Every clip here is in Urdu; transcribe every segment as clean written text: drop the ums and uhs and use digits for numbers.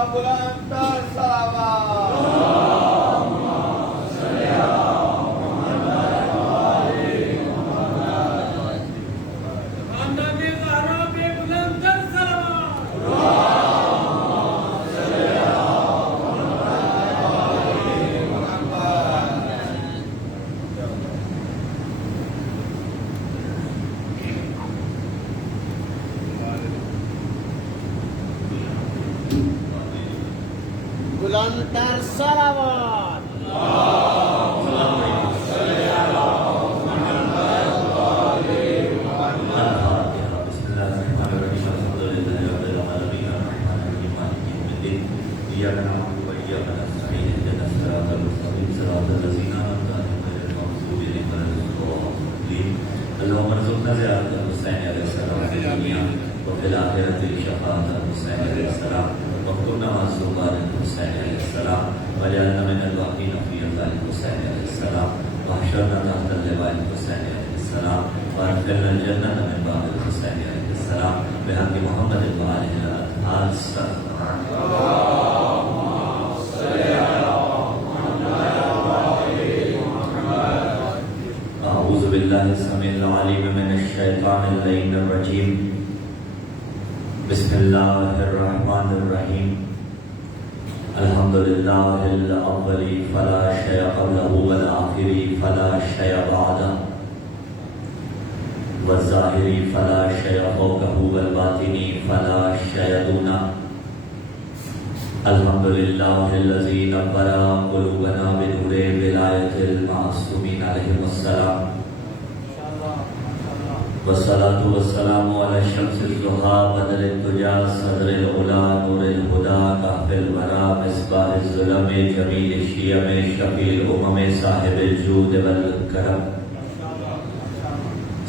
بلندتر صلوات. بلندتر صلوات. اللهم ارزقنا زيارة الحسين عليه السلام في الدنيا وفي الآخرة شفاعة الحسين عليه السلام واكتبنا مع الزوار الحسين عليه السلام واجعلنا من الباقين في رضا الحسين عليه السلام واحشرنا تحت لواء الحسين عليه السلام وادخلنا الجنة من باب الحسين عليه السلام بحق محمد وآله الأطهار. أعوذ بالله السميع العليم من الشيطان اللعين الرجيم. بسم الله الرحمن الرحيم. الحمد لله الأول فلا شيء قبله والآخر فلا شيء بعده والظاهر فلا شيء فوقه والباطن فلا شيء دونه. الحمد لله الذي نور قلوبنا بنور ولاية المعصومين عليهم السلام والصلاة والسلام على الشمس الضحى بدر الدجى صدر العلا نور الهدى كهف الورى مصباح الظلم جميل الشيم شفيع الأمم صاحب الجود والكرم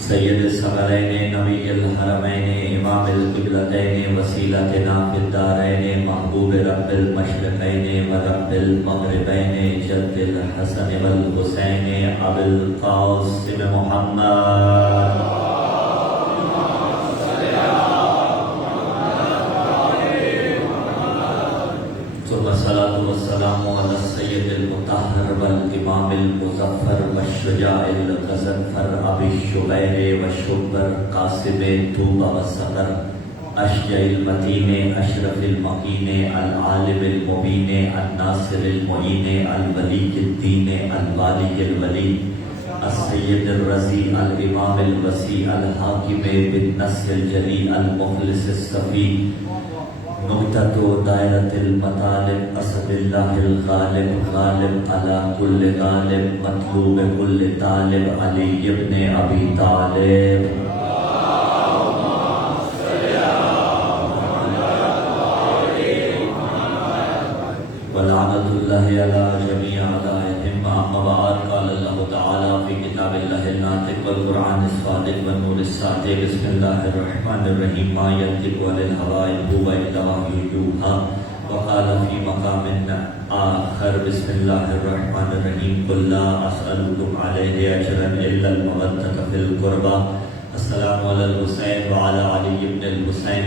سید الثقلین نبی الحرمین امام القبلتین وسیلتنا فی الدارین محبوب رب المشرقین و رب المغربین جد الحسن والحسین ابو القاسم محمد. ثم الصلاة والسلام على السيد المطهر والإمام المظفر والشجاع الغزنفر أبي الشبير والشبر قاسم طوبى والسقر أشجع المتين أشرف المكين العالم المبين الناصر المعين الولي الدين الوالي الولي السيد الرزي الإمام الوسيع الحاكم بالنصر الجلي المخلص الصفي نقطة دائرة المطالب أسد الله الغالب غالب على كل غالب مطلوب كل طالب علي ابن أبي طالب. ولعنة الله على جميع أعدائهم. أما بعد قال الله تعالى في كتاب الله الناطق والقرآن الصادق والنور الساطع. بسم الله الرحمن الرحيم. ما ينطق عن الهوى إن هو إلا وحي يوحى. وقال في مقام آخر بسم الله الرحمن الرحيم قل لا أسألكم عليه أجرا إلا المودة في القربى. السلام على الحسين وعلى علي بن الحسين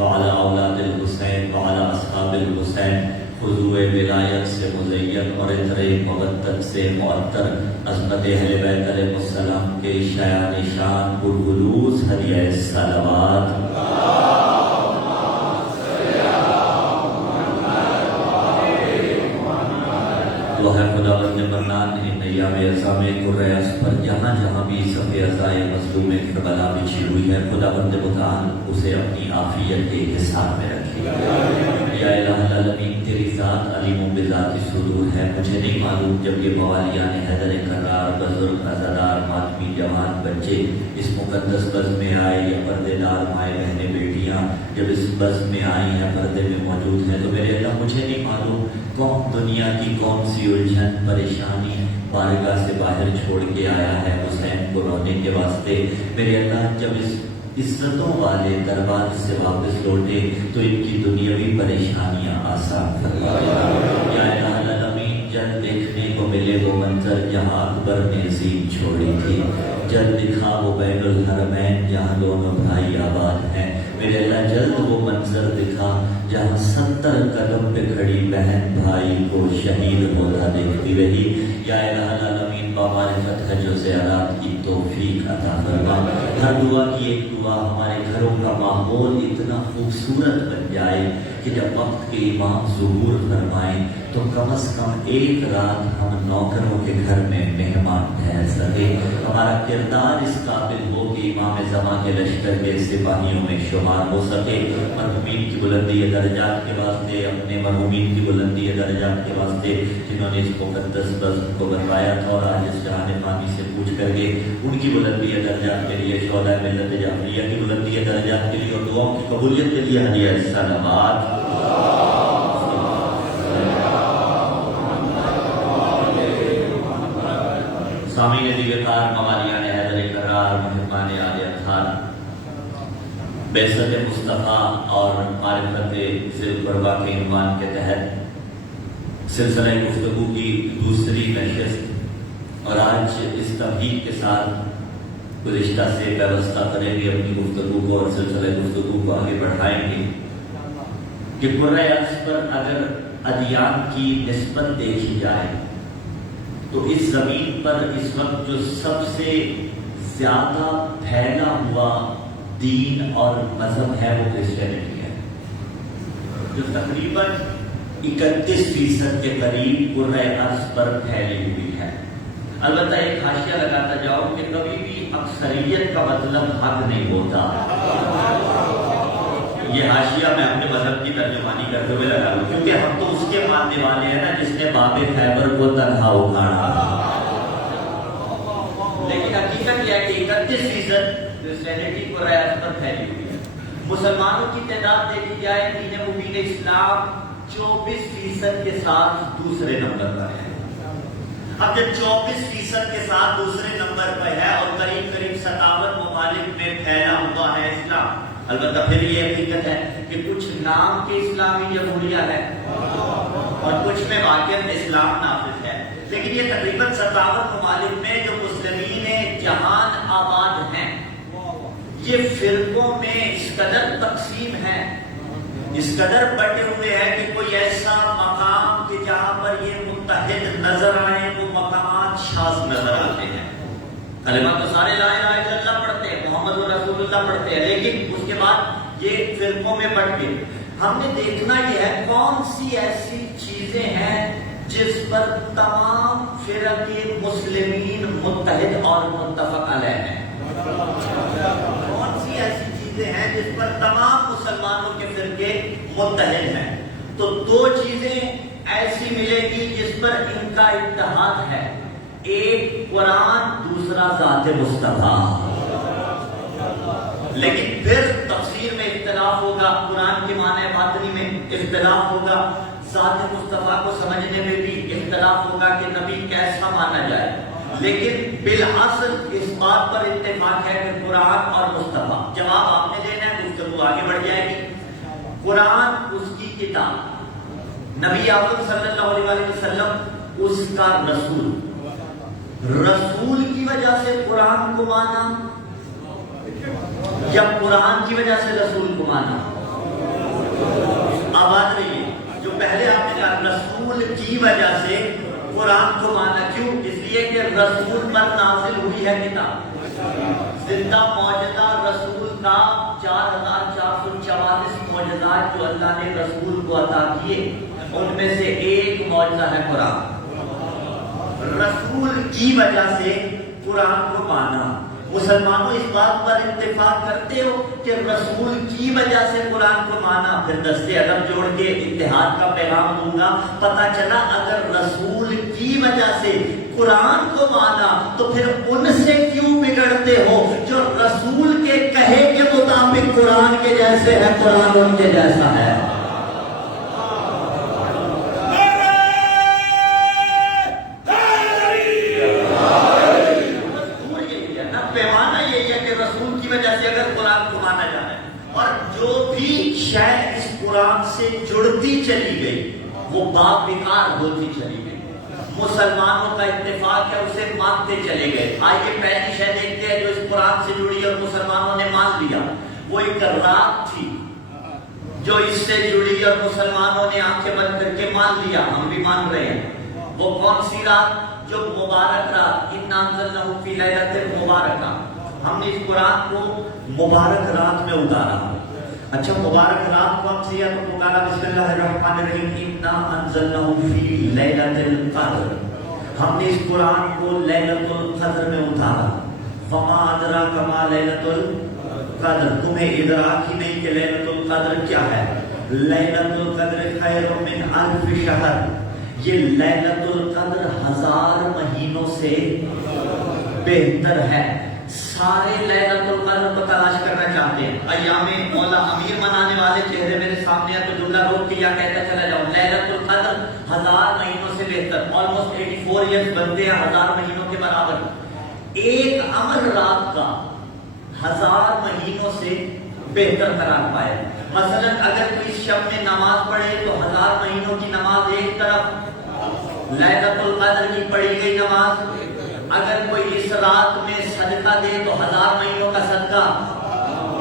وعلى أولاد الحسين وعلى أصحاب الحسين. خضوع ولایت سے مزین اور عطر مودت سے معطر عظمت اہل بیت علیہ السلام کے شایان شان پرخلوص ہدیہ صلوات. تو ہے خداوند منان ان ایام عظام قریش پر جہاں جہاں بھی صف عزائے مظلوم کربلا بچھی ہوئی ہے خداوند متعال اسے اپنی عافیت کے حصار میں رکھے. یا الہ العالمین تیری ذات علیم بذات صدور ہے. مجھے نہیں معلوم جب یہ موالیان حیدر کرار بزرگ عزادار ماتمی جوان بچے اس مقدس بز میں آئے یا پردے دار مائیں بہنیں بیٹیاں جب اس بز میں آئی ہیں پردے میں موجود ہیں تو میرے اللہ مجھے نہیں معلوم کون دنیا کی کون سی الجھن پریشانی بارگاہ سے باہر چھوڑ کے آیا ہے حسین کو رونے کے واسطے. میرے اللہ جب اس عزتوں والے دربار سے واپس لوٹے تو ان کی دنیاوی پریشانیاں آسان فرما. یا الہ العالمین جلد دیکھنے کو ملے وہ منظر جہاں اکبر نے زین چھوڑی تھی. جلد دکھا وہ بین الحرمین جہاں دونوں بھائی آباد ہیں. میرے اللہ جلد وہ منظر دکھا جہاں 70 قدم پہ کھڑی بہن بھائی کو شہید ہوتا دیکھتی رہی. یا الہ العالمین بامعرفت حج و زیارات کی توفیق عطا فرما. ہر دعا کی ایک دعا ہمارے گھروں کا ماحول اتنا خوبصورت بن جائے کہ جب وقت کے امام ظہور فرمائیں تو کم از کم ایک رات ہم نوکروں کے گھر میں مہمان ٹھہر سکے. ہمارا کردار اس قابل ہو کہ امام زمان کے لشکر کے سپاہیوں میں شمار ہو سکے. مرحومین کی بلندی درجات کے واسطے، اپنے مرحومین کی بلندی درجات کے واسطے جنہوں نے اس مقدس بزم کو بنوایا تھا اور آج اس جہان فانی سے پوچھ کر کے ان کی بلندی درجات کے لیے، شہداء ملت جعفریہ کی بلندی درجات کے لیے اور دعاؤں کی قبولیت کے لیے ہدیہ سلامات. سامعین دیوکار، موالیان حیدر کرار، مہمان آل اطہار، بعثت مصطفیٰ اور معرفت ذی القربہ کے عنوان کے تحت سلسلہ گفتگو کی دوسری نشست، اور آج اس تمہید کے ساتھ گزشتہ سے وابستہ کریں گے اپنی گفتگو کو اور سلسلہ گفتگو کو آگے بڑھائیں گے کہ قرۂ ارض پر اگر ادیان کی نسبت دیکھی جائے تو اس زمین پر اس وقت جو سب سے زیادہ پھیلا ہوا دین اور مذہب ہے وہ کرسچینٹی ہے، جو تقریباً 31% کے قریب قرۂ ارض پر پھیلی ہوئی ہے. البتہ ایک حاشیہ لگاتا جاؤ کہ کبھی بھی اکثریت کا مطلب حق نہیں ہوتا. یہ حاشیہ میں اپنے مذہب کی ترجمانی کرتے ہوئے لگا لوں، کیونکہ ہم تو اس کے ماننے والے ہیں نا جس نے باب خیبر کو تنہا اکھاڑا. لیکن حقیقت یہ ہے کہ 31% کرسچینٹی قرآن ارض پر پھیلی ہوئی ہے. مسلمانوں کی تعداد دیکھی جائے دین مبین اسلام 24% کے ساتھ دوسرے نمبر پر ہے. اب جب 24% کے ساتھ دوسرے نمبر پر ہے اور قریب 57 ممالک میں پھیلا ہوا ہے اسلام، البتہ پھر یہ حقیقت ہے کہ کچھ نام کے اسلامی جمہوریہ ہے اور کچھ میں واقعاً اسلام نافذ ہے، لیکن یہ تقریباً 57 ممالک میں جو مسلمین جہان آباد ہیں یہ فرقوں میں اس قدر تقسیم ہے، اس قدر بٹے ہوئے ہیں کہ کوئی ایسا مقام کہ جہاں پر یہ متحد نظر آئے وہ مقامات شاذ نظر آتے ہیں. کلمہ تو سارے لا الہ الا اللہ پڑھتے ہیں، محمد رسول اللہ پڑھتے ہیں، لیکن اس کے بعد یہ فرقوں میں بٹ گئے. ہم نے دیکھنا یہ ہے کون سی ایسی چیزیں ہیں جس پر تمام فرق مسلمین متحد اور متفق علیہ ہیں. کون سی ایسی چیزیں ہیں جس پر تمام مسلمانوں کے فرقے متحد ہیں؟ تو دو چیزیں ایسی ملے گی جس پر ان کا اتحاد ہے، ایک قرآن، دوسرا ذات مصطفیٰ. لیکن پھر تفسیر میں اختلاف ہوگا، قرآن کے معنی باطنی میں اختلاف ہوگا، ذات مصطفیٰ کو سمجھنے میں بھی اختلاف ہوگا کہ نبی کیسا مانا جائے. لیکن بالحاصل اس بات پر اتفاق ہے کہ قرآن اور مصطفیٰ. جواب آپ نے دینا ہے، گفتگو آگے بڑھ جائے گی. قرآن اس کی کتاب، نبی اعظم صلی اللہ علیہ وسلم اس کا رسول. رسول کی وجہ سے قرآن کو مانا یا قرآن کی وجہ سے رسول کو مانا؟ آباد رہیے. جو پہلے آپ نے کہا رسول کی وجہ سے قرآن کو مانا، کیوں؟ اس لیے کہ رسول پر نازل ہوئی ہے کتاب. زندہ معجزہ رسول کا 4444 معجزات جو اللہ نے رسول کو عطا کیے ان میں سے ایک معجزہ ہے قرآن. رسول کی وجہ سے قرآن کو مانا. مسلمانوں اس بات پر اتفاق کرتے ہو کہ رسول کی وجہ سے قرآن کو مانا. پھر دستے ادب جوڑ کے اتحاد کا پیغام دوں گا. پتہ چلا اگر رسول کی وجہ سے قرآن کو مانا تو پھر ان سے کیوں بگڑتے ہو جو رسول کے کہے کے مطابق قرآن کے جیسے ہے، قرآن ان کے جیسا ہے. اس قرآن سے جڑتی چلی گئی وہ باپ بیکار ہوتی چلی گئی. مسلمانوں کا اتفاق ہے اسے مانتے چلے گئے. آئیے پہلی شے دیکھتے ہیں جو اس قرآن سے جڑی اور مسلمانوں نے مان لیا. وہ ایک رات تھی جو اس سے جڑی اور مسلمانوں نے آنکھیں بند کر کے مان لیا، ہم بھی مان رہے ہیں. وہ کون سی رات؟ جو مبارک رات، اِنَّا أَنزَلْنَاهُ فِي لَيْلَةٍ مُبَارَكَةٍ. ہم نے اس قرآن کو مبارک رات میں اتارا. اچھا مبارک رات کون سی ہے؟ تو پکارا بسم اللہ الرحمن الرحیم اِنَّا أَنزَلْنَاهُ فِي لَيْلَةِ الْقَدْرِ. ہم نے اس قرآن کو لیلۃ القدر میں اتارا. فَمَا أَدْرَاكَ مَا لَيْلَةُ الْقَدْرِ. تمہیں ادراک ہی نہیں کہ لیلۃ القدر کیا ہے. لیلۃ القدر خیر من الف شہر. یہ لیلۃ القدر 1000 مہینوں سے بہتر ہے. سارے لیلۃ القدر کو تلاش کرنا چاہتے ہیں. ایام مولا امیر منانے والے چہرے میرے سامنے ہے تو جملہ روک کے یا کہتا چلا جاؤ. لیلۃ القدر 1000 مہینوں سے بہتر. آلموسٹ 84 ایئرز بنتے ہیں 1000 مہینوں کے برابر. ایک عمل رات کا 1000 مہینوں سے بہتر قرار پائے. مثلا اگر کوئی شب میں نماز پڑھے تو 1000 مہینوں کی نماز ایک طرف، لیلۃ القدر کی پڑھی گئی نماز. اگر کوئی اس رات میں صدقہ دے تو 1000 مہینوں کا صدقہ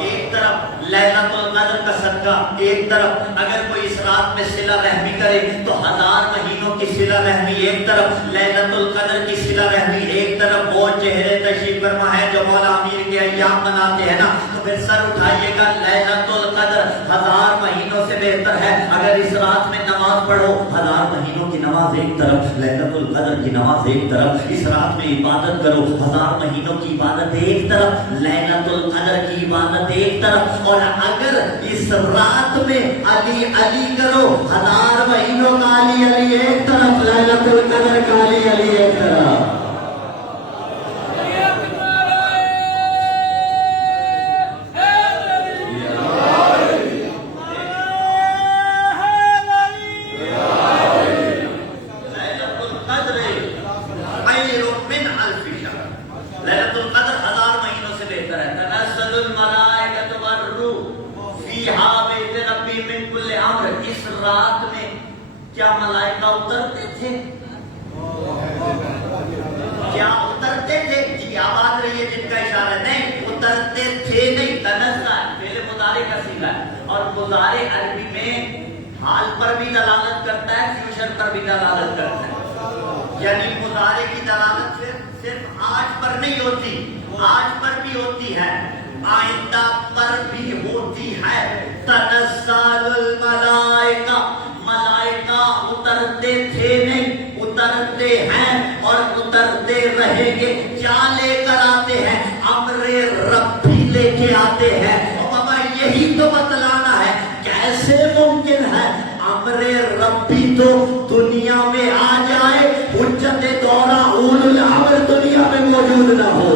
ایک طرف، لیلۃ القدر کا صدقہ ایک طرف. اگر کوئی اس رات میں صلہ رحمی کرے تو 1000 مہینوں کی صلہ رحمی ایک طرف، لیلۃ القدر کی صلہ رحمی ایک طرف. وہ چہرے تشریف فرما ہے جو مولا امیر کے ایام مناتے ہیں نا، تو پھر سر اٹھائیے گا. لیلۃ القدر 1000 مہینوں سے بہتر ہے. اگر اس رات میں نماز پڑھو، 1000 مہینوں کی نماز ایک طرف، لیلۃ القدر کی نماز ایک طرف. اس رات میں عبادت کرو، 1000 مہینوں کی عبادت ایک طرف، لیلۃ القدر کی عبادت ایک طرف. اور اگر اس رات میں علی علی کرو، 1000 مہینوں کا علی علی ایک طرف، لیلۃ القدر کا علی علی ایک طرف. اس رات میں کیا ملائکہ اترتے تھے؟ کیا اترتے تھے؟ جی آواز رہی ہے جن کا اشارہ. نہیں اترتے تھے نہیں. تنزل پہلے مضارع کا صیغہ ہے اور مضارع عربی میں حال پر بھی دلالت کرتا ہے، فیوچر پر بھی دلالت کرتا ہے. یعنی مضارع کی دلالت صرف آج پر نہیں ہوتی، آج پر بھی ہوتی ہے، آئندہ پر بھی ہوتی ہے. تنزل الملائکہ، ملائکہ اترتے تھے نہیں، اترتے ہیں اور اترتے رہیں گے. کیا لے کر آتے ہیں؟ امر ربی لے کے آتے ہیں. بابا یہی تو بتلانا ہے. کیسے ممکن ہے امر ربی تو دنیا میں آ جائے، حجت دورہ اولو الامر دنیا میں موجود نہ ہو؟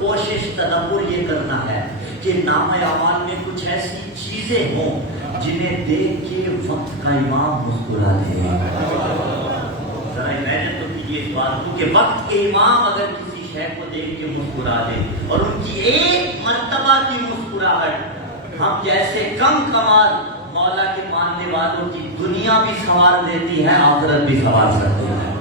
کوشش تدبر یہ کرنا ہے کہ نام اعمال میں کچھ ایسی چیزیں ہوں جنہیں دیکھ کے وقت کا امام مسکرا دے. ذرا امیجن تو کیجیے اس بات کو کہ وقت کے امام اگر کسی شے کو دیکھ کے مسکرا دے اور ان کی ایک مرتبہ کی مسکراہٹ ہم جیسے کم کمال مولا کے ماننے والوں کی دنیا بھی سنوار دیتی ہے، آخرت بھی سنوار سکتی ہے.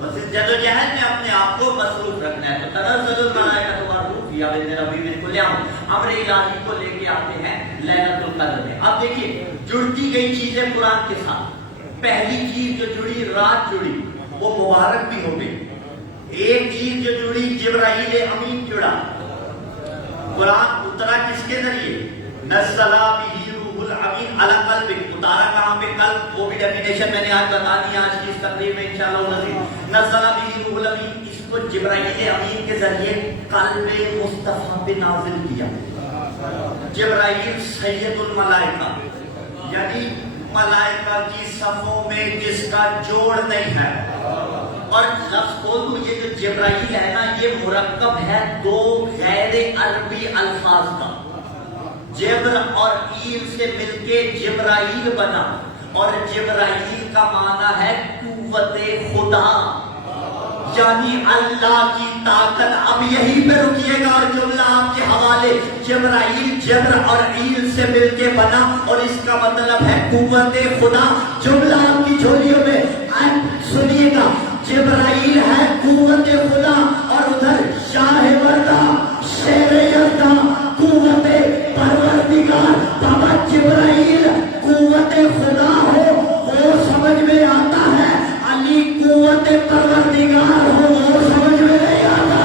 بس اس جدوجہد میں اپنے آپ کو مصروف رکھنا ہے. تو تنزل الملائکۃ والروح فیہا بإذن ربہم من کل امر، امر الہی کو لے کے آتے ہیں لیلۃ القدر میں. اب دیکھیے جڑتی گئی چیزیں قرآن کے ساتھ. پہلی چیز جو جڑی، رات جڑی، وہ مبارک بھی ہو گئی. ایک چیز جو جڑی، جبرائیل امین جڑا. قرآن اترا کس کے ذریعے؟ نزل بہ روح الامین علی قلبک. اتارا کہاں پہ؟ قلب. وہ بھی ڈیفینیشن میں نے آج بتا دی آج کی اس تقریر میں انشاءاللہ نزل. نزل بہ روح الامین، اس کو جبرائیل امین کے ذریعے قلب مصطفیٰ پہ نازل کیا. جبرائیل سید الملائکہ، یعنی ملائکہ کی صفوں میں جس کا جوڑ نہیں ہے اور لفظ کھول دوں، یہ جو جبرائیل ہے نا، یہ مرکب ہے دو غیر عربی الفاظ کا. جبر اور ایل سے مل کے جبرائیل بنا، اور جبرائیل کا معنی ہے قوت خدا، یعنی اللہ کی طاقت. اب یہی پہ رکیے گا اور جملہ آپ کے حوالے. جبرائیل جبر اور ایل سے مل کے بنا اور اس کا مطلب ہے قوت خدا. جملہ آپ کی جھولیوں میں سنیے گا، جبرائیل ہے قوت خدا، اور ادھر شاہ وردہ شیر یردہ قوت پروردگار. بابا جبرائیل قوت خدا ہو وہ سمجھ میں آتا ہے، علی قوت پروردگار ہو وہ سمجھ میں نہیں آتا.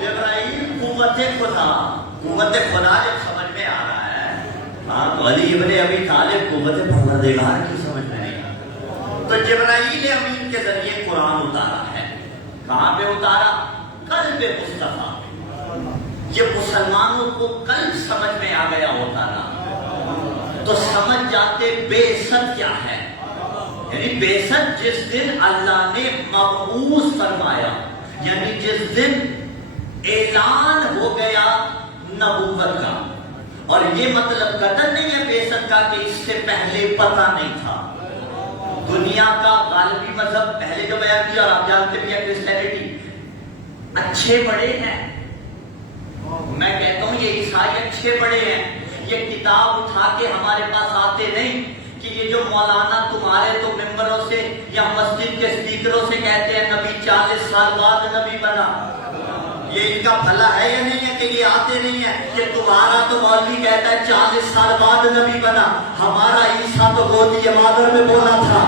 جبرائیل قوت خدا، قوت خدا جب سمجھ میں آ رہا ہے، ہاں علی ابن ابی طالب قوت پروردگار کی سمجھ میں نہیں آتا. تو جبرائیل امین کے ذریعے قرآن اتارا ہے. کہاں پہ اتارا؟ قلب مصطفیٰ. یہ مسلمانوں کو قلب سمجھ میں آ گیا ہوتا نا تو سمجھ جاتے بعثت کیا ہے. یعنی بعثت جس دن اللہ نے مبعوث فرمایا، یعنی جس دن اعلان ہو گیا نبوت کا. اور یہ مطلب قدر نہیں ہے بعثت کا کہ اس سے پہلے پتہ نہیں تھا. دنیا کا غالبی مذہب پہلے جو بیان کیا، اور آپ جانتے بھی ہیں کرسچینٹی اچھے بڑے ہیں. میں کہتا ہوں یہ عیسائی اچھے بڑے ہیں. یہ کتاب اٹھا کے ہمارے پاس آتے نہیں کہ یہ جو مولانا تمہارے تو ممبروں سے یا مسجد کے اسپیکروں سے کہتے ہیں نبی 40 سال بعد نبی بنا. یہ ان کا بھلا ہے یا نہیں ہے کہ یہ آتے نہیں ہے کہ تمہارا تو مولوی کہتا ہے 40 سال بعد نبی بنا، ہمارا عیسیٰ تو گودی مادر میں بولا تھا.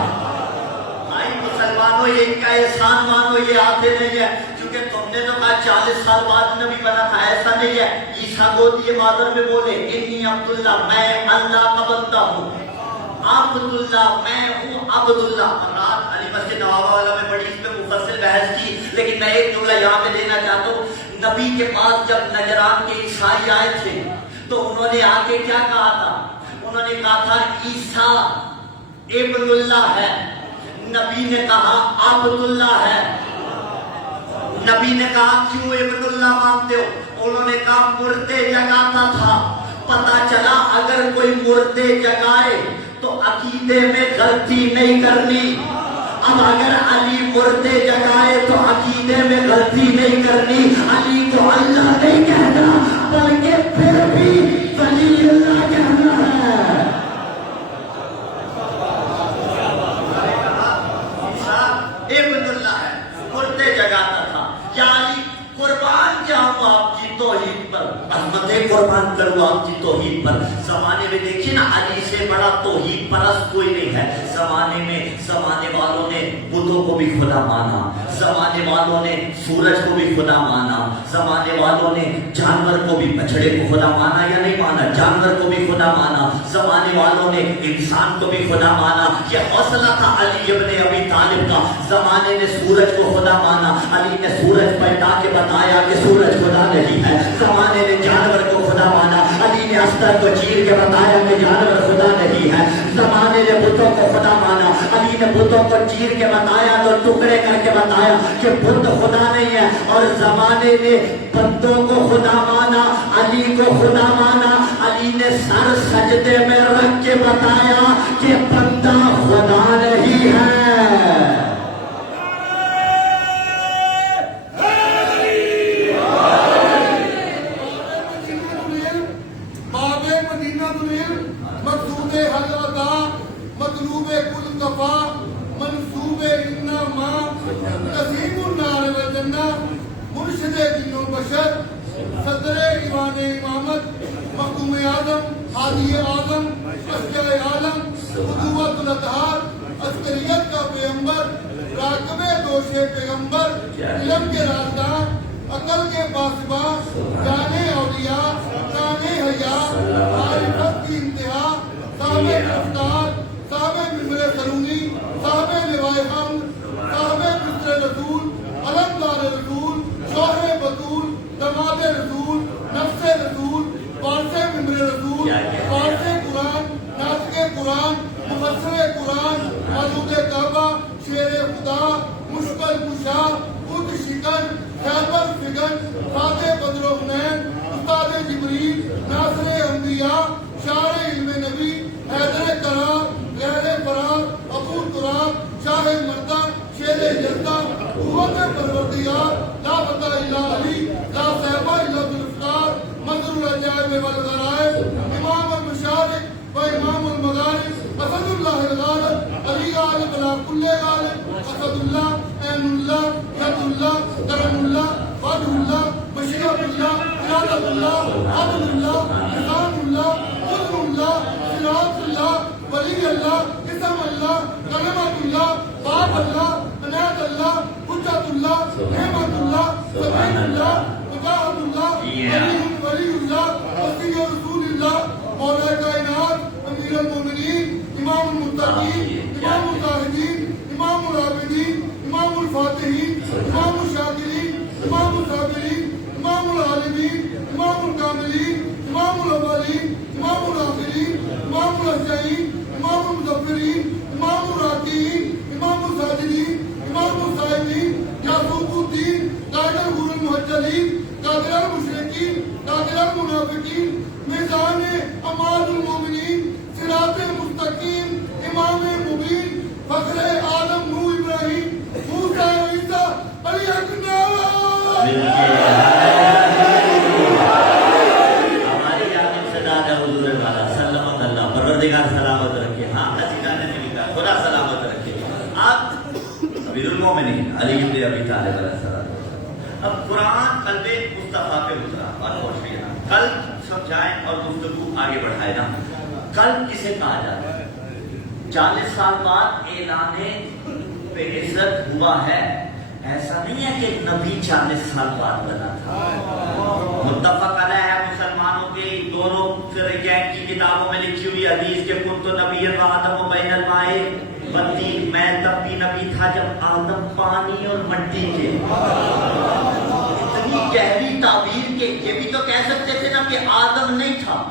بھائی مسلمانوں یہ ان کا احسان مانو، یہ آتے نہیں ہے کیونکہ تم نے تو کہا 40 سال بعد نبی بنا تھا. ایسا نہیں ہے، عیسیٰ گودی مادر میں بولے انی عبداللہ، میں اللہ کا بندہ ہوں. عبداللہ، میں ہوں عبداللہ. رات علی مسجد نوابہ والا میں بڑی اس پہ مفصل بحث کی، لیکن میں ایک جملہ یہاں پہ دینا چاہتا ہوں. نبی کے پاس جب نجران کے عیسائی آئے تھے تو انہوں نے آ کے کیا کہا تھا؟ انہوں نے کہا تھا عیسیٰ ابن اللہ ہے. نبی نے کہا عبداللہ ہے. نبی نے کہا کیوں ابن اللہ مانتے ہو؟ انہوں نے کہا مردے جگاتا تھا. پتا چلا اگر کوئی مردے جگائے تو عقیدے میں غلطی نہیں کرنی. اب اگر علی مردے جگائے تو عقیدے میں غلطی نہیں کرنی. علی کو اللہ نہیں کہنا بلکہ پھر بھی ولی اللہ کہنا ہے. ابن اللہ ہے، مردے جگاتا تھا. یا علی قربان جاؤں آپ کی توحید پر، احمد قربان کروں آپ کی توحید پر. زمانے میں دیکھیے نا علی سے بڑا توحید پرست کوئی نہیں ہے. زمانے میں زمانے والوں نے بتوں کو بھی خدا مانا، زمانے والوں نے سورج کو بھی خدا مانا، زمانے والوں نے جانور کو بھی، بچڑے کو خدا مانا یا نہیں مانا؟ جانور کو بھی خدا مانا. زمانے والوں نے انسان کو بھی خدا مانا. یہ حوصلہ تھا علی ابن ابی طالب کا. زمانے نے سورج کو خدا مانا، علی نے سورج پلٹا کے بتایا کہ سورج خدا نہیں ہے. زمانے نے جانور کو خدا مانا، علی نے استر کو چیر کے بتایا کہ جانور خدا نہیں ہے. زمانے نے بتوں کو خدا مانا، علی نے بتوں کو چیر کے بتایا تو ٹکڑے کر کے بتایا کہ بت خدا نہیں ہے. اور زمانے نے بندوں کو خدا مانا، علی کو خدا مانا. علی نے سر سجدے میں رکھ کے بتایا کہ بندہ خدا نہیں ہے. مطلوب کل دفاع منصوب انما تزیم النار والجنہ مرشد دین و بشر صدر ایوان امامت مخدوم اعظم ہادی اعظم اشجع عالم قدوۃ الاطہار عسکریت کا پیغمبر راکب دوش پیغمبر علم کے رازدار عقل کے پاسباں جانے اولیاء جانے حیا معرفت کی انتہا صاحب رفتار صاحب ممبر سرونی صاحب لوائے حمد صاحب مصر رسول غالب علی کل غالب اسد اللہ عین اللہ ید اللہ کرم اللہ وجہ اللہ مشیت اللہ ارادت اللہ عدل اللہ نظام اللہ قدر اللہ صراط اللہ ولی اللہ اسم اللہ کلمت اللہ باب اللہ عنایت اللہ حجت اللہ نعمت اللہ سبحان اللہ وجاہت اللہ ولی اللہ وسیع رسول اللہ مولا کائنات امیر المومنین امام المتقین امام الزاہدین امام العابدین امام الفاتحین امام الشاکرین امام الصابرین امام العالمین امام الکاملین امام الاولین امام الآخرین امام الاحسین امام المظفرین امام الراکعین امام الساجدین امام الصائمین یعقوب الدین قائد الغر المحجلین قادر المشرکین قادر المنافقین میزان امان المومنین صراط مستقیم امام مبین فخر آدم نوح ابراہیم موسیٰ عیسیٰ علی اکبر ہماری جانب سے دادا حضور والا سلامت اللہ پروردگار سلامت رکھے. ہاں اچھی گانے میں لکھا خدا سلامت رکھے. آپ امیر المومنین علی بن ابی طالب علیہ السلام. اب قرآن قلب مصطفیٰ پہ اترا اور پہنچ گیا. قلب سمجھائیں اور گفتگو آگے بڑھائے نا. قلب کسے کہا جاتا ہے؟ 40 سال بعد اعلان بعثت ہوا ہے. ایسا نہیں ہے کہ نبی 40 سال بعد بنا تھا. متفق علیہ ہے مسلمانوں کے دونوں فرقین کی کتابوں میں لکھی ہوئی حدیث کے کنت نبی آدم و بین الماء والطین. میں تب بھی نبی تھا جب آدم پانی اور مٹی کے. اتنی گہری تعبیر کے یہ بھی تو کہہ سکتے تھے نا کہ آدم نہیں تھا.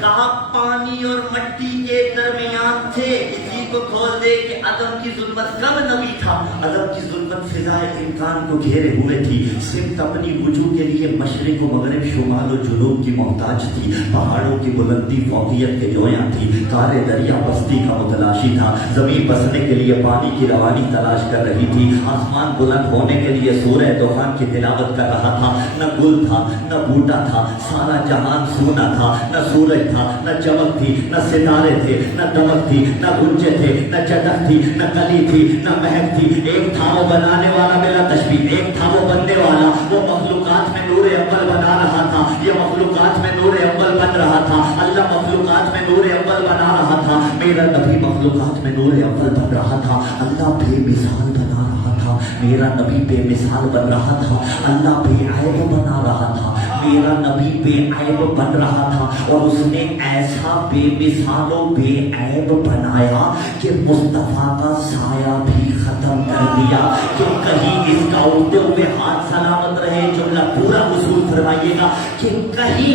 کہا پانی اور مٹی کے درمیان تھے. اسی کو کھول دے کہ آدم کی ظلمت کب نبی تھا؟ آدم کی ظلمت فضائے امکان کو گھیرے ہوئے تھی. صرف اپنی وجود کے لیے مشرق و مغرب شمال و جنوب کی محتاج تھی. پہاڑوں کی بلندی فوقیت کے جویاں تھی. کارے دریا بستی کا متلاشی تھا. زمین بسنے کے لیے پانی کی روانی تلاش کر رہی تھی. آسمان بلند ہونے کے لیے سورہ طوفان کی تلاوت کر رہا تھا. نہ گل تھا نہ بوٹا تھا. سارا جہان سونا تھا. نہ سورج تھا نہ چمک تھی. نہ ستارے تھے نہ دمک تھی. نہ گنجے تھے نہ چٹک تھی. نہ کلی تھی نہ مہک تھی. ایک تھا وہ بنانے والا بلا تشبیہ. ایک تھا وہ بننے والا. وہ مخلوقات میں نور اول بنا رہا تھا. یہ مخلوقات میں نور اول بن رہا تھا. اللہ مخلوقات میں نور اول بنا رہا تھا. میرا نبی مخلوقات میں نور اول بن رہا تھا. اللہ بے مثال بنا رہا تھا. میرا نبی بے مثال بن رہا تھا. اللہ بے عیب بنا رہا تھا. میرا نبی بے عیب بن رہا تھا. اور اس نے ایسا بے مثال و بے عیب بنایا کہ مصطفیٰ کا سایہ بھی ختم کر دیا. کہ کہیں اس کا اڑتے ہوئے ہاتھ سلامت رہے. جملہ پورا وصول فرمائیے گا کہ کہیں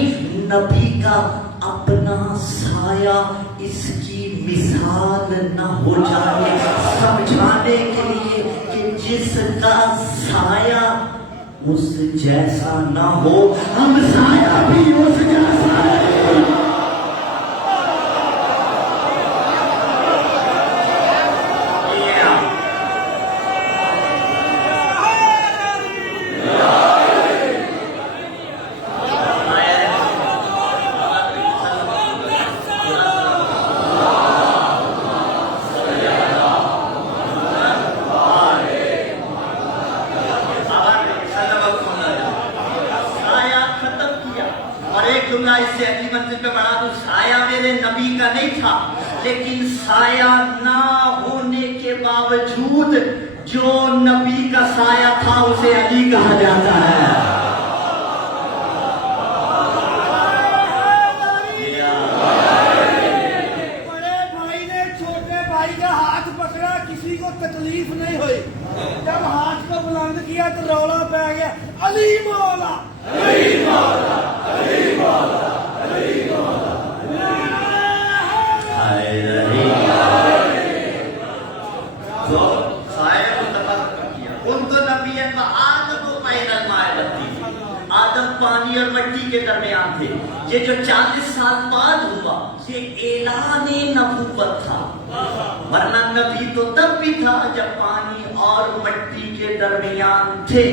نبی کا اپنا سایہ اس کی مثال نہ ہو جائے. سمجھانے کے لیے کہ جس کا سایہ اس جیسا نہ ہو ہم سایہ بھی اس جیسا ہے. لیکن سایہ نہ ہونے کے باوجود جو نبی کا سایہ تھا اسے علی کہا جاتا ہے. بڑے بھائی نے چھوٹے بھائی کا ہاتھ پکڑا, کسی کو تکلیف نہیں ہوئی. جب ہاتھ کو بلند کیا تو رولا پہ گیا علی مولا علی مولا علی مولا علی مولا. آدم پانی اور مٹی کے درمیان تھے. یہ جو 40 سال بعد ہوا یہ اعلان نبوت تھا. ورنہ نبی تو تب بھی تھا جب پانی اور مٹی کے درمیان تھے.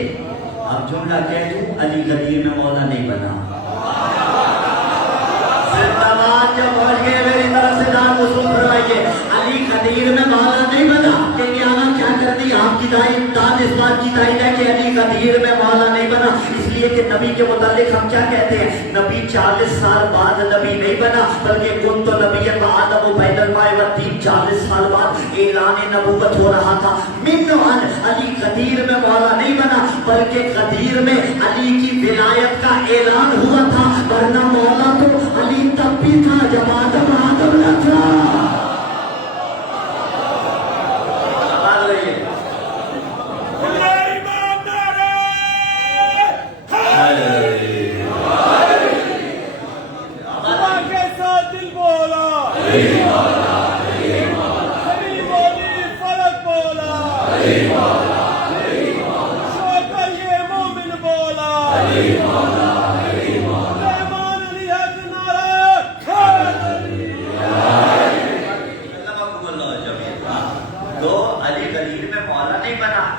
اب جملہ کہہ دوں, علی غدیر میں مولا نہیں بنا. جب میری طرف سے نام وصول فرمائیے. علی اس بات کی تائید ہے کہ علی غدیر میں مولا نہیں بنا، اس لیے کہ نبی کے متعلق ہم کیا کہتے ہیں؟ نبی 40 سال بعد نبی نہیں بنا، بلکہ کن تو نبی آدم و بین الماء والطین 40 سال بعد اعلان نبوت ہو رہا تھا۔ من علی غدیر میں مولا نہیں بنا، بلکہ غدیر میں علی کی ولایت کا اعلان ہوا تھا، ورنہ مولا تو علی تب بھی تھا جب آدم نہ تھا۔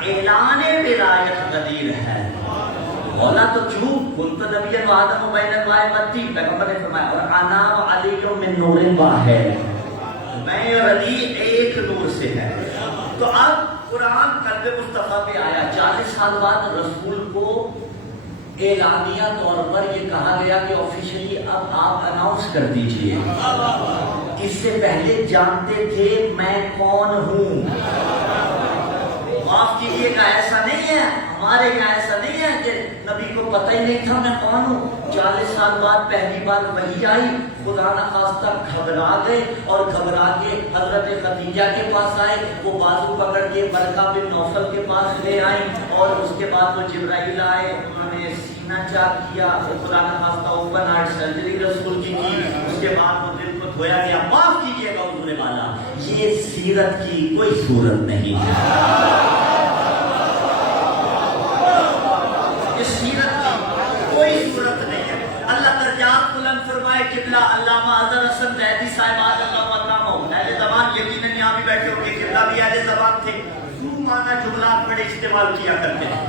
اعلان ولایت غدیر ہے مولا تو کیوں؟ کن تو نبی آدم و بین الماء والطین، پیغمبر نے فرمایا اور انا و علی من نور واحد، میں اور علی ایک نور سے ہے۔ تو اب قرآن قلب مصطفیٰ پہ آیا، 40 سال بعد رسول کو اعلانیہ طور پر یہ کہا گیا کہ آفیشلی اب آپ اناؤنس کر دیجئے۔ اس سے پہلے جانتے تھے میں کون ہوں؟ معاف کیجیے گا، ایسا نہیں ہے، ہمارے یہاں ایسا نہیں ہے کہ نبی کو پتہ ہی نہیں تھا میں کون ہوں۔ 40 سال بعد پہلی بار وحی آئی، خدا نخواستہ گھبرا گئے اور گھبرا کے حضرت خدیجہ کے پاس آئے، وہ بازو پکڑ کے برقہ بن نوفل کے پاس لے آئیں، اور اس کے بعد وہ جبرائیل آئے، انہوں نے سینہ چاک کیا، خدا نخواستہ اوپن ہارٹ سرجری رسول کی کی، اس کے بعد وہ دل کو دھویا گیا۔ معاف کیجیے گا حضور والا، یہ سیرت کی کوئی صورت نہیں ہے، کوئی صورت نہیں ہے۔ اللہ درجات بلند فرمائے، قبلہ علامہ اظہر حسن زیدی صاحب اللہ مقام اہل زبان، یقیناً یہاں بھی بیٹھے ہوں گے، قبلہ بھی اہل زبان تھے، ذو معنی جملات بڑے استعمال کیا کرتے تھے،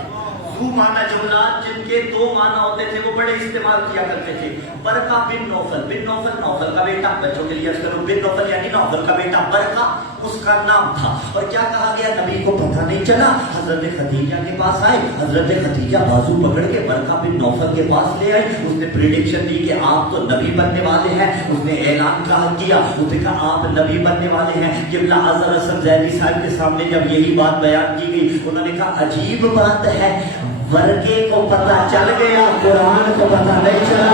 ذو معنی جملات جن کے 2 معنی ہوتے تھے وہ بڑے استعمال کیا کرتے تھے۔ برقہ بن نوفل، بن نوفل نوفل کا بیٹا، بچوں کے لیے کرو، بن نوفل یعنی نوفل کا بیٹا، برقہ اس کا نام تھا۔ اور کیا کہا گیا؟ نبی کو پتہ نہیں چلا، حضرت خدیجہ کے پاس آئے، حضرت خدیجہ بازو پکڑ کے برقہ بن نوفل کے پاس لے آئی، اس نے پریڈکشن دی کہ آپ تو نبی بننے والے ہیں، اس نے اعلان کیا، اس نے کہا آپ نبی بننے والے ہیں۔ قبلہ اظہر حسن زیدی صاحب کے سامنے جب یہی بات بیان کی گئی، انہوں نے کہا عجیب بات ہے، ورقے کو پتہ چل گیا، قرآن کو پتہ نہیں چلا۔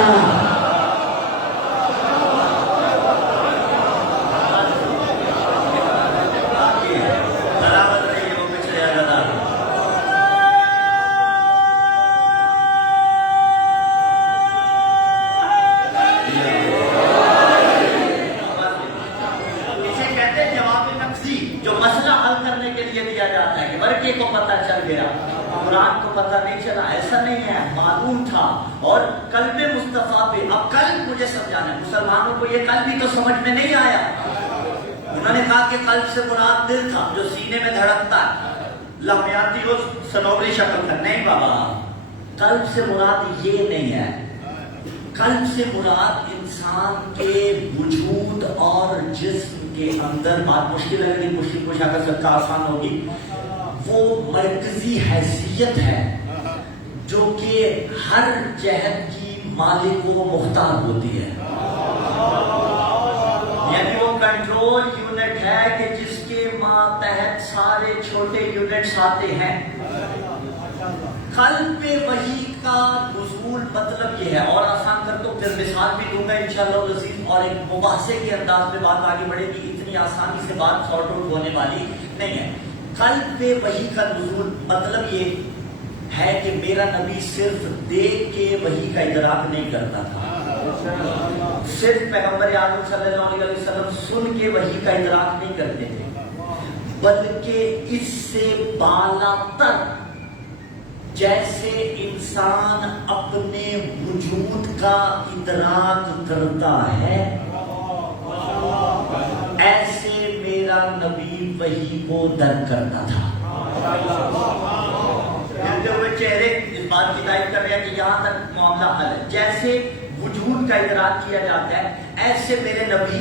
جو مسئلہ حل کرنے کے لیے دیا جاتا ہے کہ ورقے کو پتہ چل گیا، قرآن کو پتہ نہیں چلا، ایسا نہیں ہے، معلوم تھا۔ اور قلب مصطفیٰ پہ، اب قلب مجھے سمجھانا ہے، مسلمانوں کو یہ قلب ہی تو سمجھ میں نہیں آیا۔ انہوں نے کہا کہ قلب سے مراد دل تھا جو سینے میں دھڑکتا ہے، لمحیاتی اور سنوری شکل کا، نہیں بابا، قلب سے مراد یہ نہیں ہے۔ قلب سے مراد انسان کے وجود اور جسم کے اندر، بات مشکل ہے لیکن مشکل کو شاید سکتا آسان ہوگی، وہ مرکزی حیثیت ہے جو کہ ہر جہت کی مالک و مختار ہوتی ہے، یعنی وہ کنٹرول یونٹ ہے کہ جس کے ماتحت سارے چھوٹے یونٹس آتے ہیں۔ قلب پہ وحی کا نزول مطلب یہ ہے، اور آسان کر تو پھر مثال بھی دوں گا انشاءاللہ العزیز، اور ایک مباحثے کے انداز میں بات آگے بڑھے گی، اتنی آسانی سے بات سارٹ آؤٹ ہونے والی نہیں ہے۔ قلب پہ وحی کا نزول مطلب یہ ہے کہ میرا نبی صرف دیکھ کے وحی کا ادراک نہیں کرتا تھا، صرف پیغمبر اعظم صلی اللہ علیہ وسلم سن کے وحی کا ادراک نہیں کرتے تھے، بلکہ اس سے بالا تر جیسے انسان اپنے وجود کا ادراک کرتا ہے، ایسے میرا نبی وحی کو درک کرتا تھا۔ جلتے ہوئے چہرے اس بات کی تائید کر رہے ہیں کہ یہاں تک معاملہ حل ہے، جیسے وجود کا ادراک کیا جاتا ہے ایسے میرے نبی